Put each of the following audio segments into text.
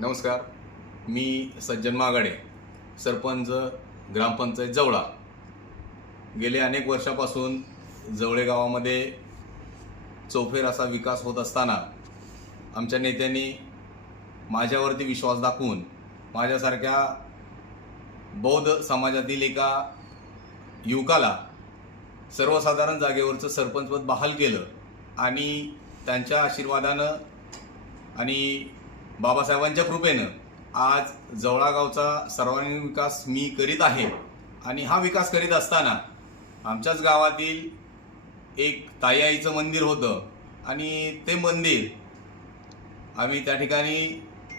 नमस्कार. मी सज्जन मागाडे सरपंच ग्रामपंचायत जवळा. गेले अनेक वर्षापासून जवळे गावामध्ये चौफेर असा विकास होत असताना आमच्या नेत्यांनी माझ्यावरती विश्वास दाखवून माझ्यासारख्या बौद्ध समाजातील एका युवकाला सर्वसाधारण जागेवरचं सरपंचपद बहाल केलं आणि त्यांच्या आशीर्वादानं आणि बाबासाहेबांच्या कृपेनं आज जवळागावचा सर्वांगीण विकास मी करीत आहे. आणि हा विकास करीत असताना आमच्याच गावातील एक ताई आईचं मंदिर होतं. आणि ते मंदिर आम्ही त्या ठिकाणी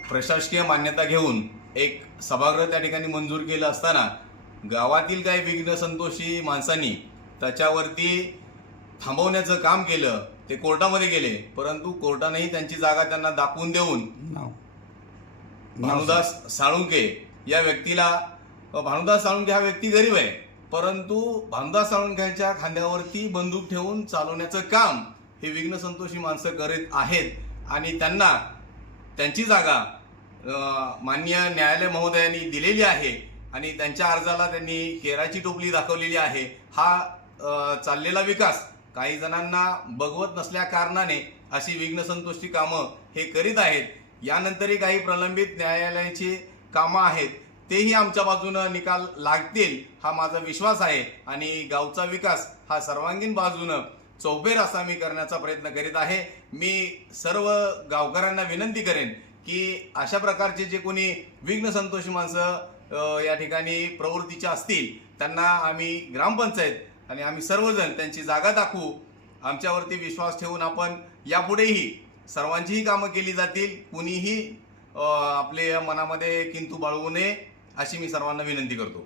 प्रशासकीय मान्यता घेऊन एक सभागृह त्या ठिकाणी मंजूर केलं असताना गावातील काही विघ्न संतोषी माणसांनी त्याच्यावरती थांबवण्याचं काम केलं. ते कोर्टामध्ये गेले. परंतु कोर्टानेही त्यांची जागा त्यांना दाखवून देऊन भानुदास साळुंके या व्यक्तीला भानुदास साळुंके हा व्यक्ती गरीब आहे. परंतु भानुदास साळुंक्यांच्या खांद्यावरती बंदूक ठेवून चालवण्याचं काम हे विघ्न संतोषी माणसं करीत आहेत. आणि त्यांना त्यांची जागा अ, माननीय न्यायालय महोदयांनी दिलेली आहे. आणि त्यांच्या अर्जाला त्यांनी केराची टोपली दाखवलेली आहे. हा चाललेला विकास काही जणांना बघवत नसल्या कारणाने अशी विघ्न संतोषी कामं हे करीत आहेत. यानंतरही काही प्रलंबित न्यायालयाची कामं आहेत. तेही आमच्या बाजूनं निकाल लागतील हा माझा विश्वास आहे. आणि गावचा विकास हा सर्वांगीण बाजूनं चौबेर असा मी करण्याचा प्रयत्न करीत आहे. मी सर्व गावकऱ्यांना विनंती करेन की अशा प्रकारचे जे कोणी विघ्न संतोषी माणसं या ठिकाणी प्रवृत्तीच्या असतील त्यांना आम्ही ग्रामपंचायत आणि आम्ही सर्वजण त्यांची जागा दाखवू. आमच्यावरती विश्वास ठेवून आपण यापुढेही सर्वांचीही कामं केली जातील कुणीही आपले मनामध्ये किंतू बाळगू नये अशी मी सर्वांना विनंती करतो.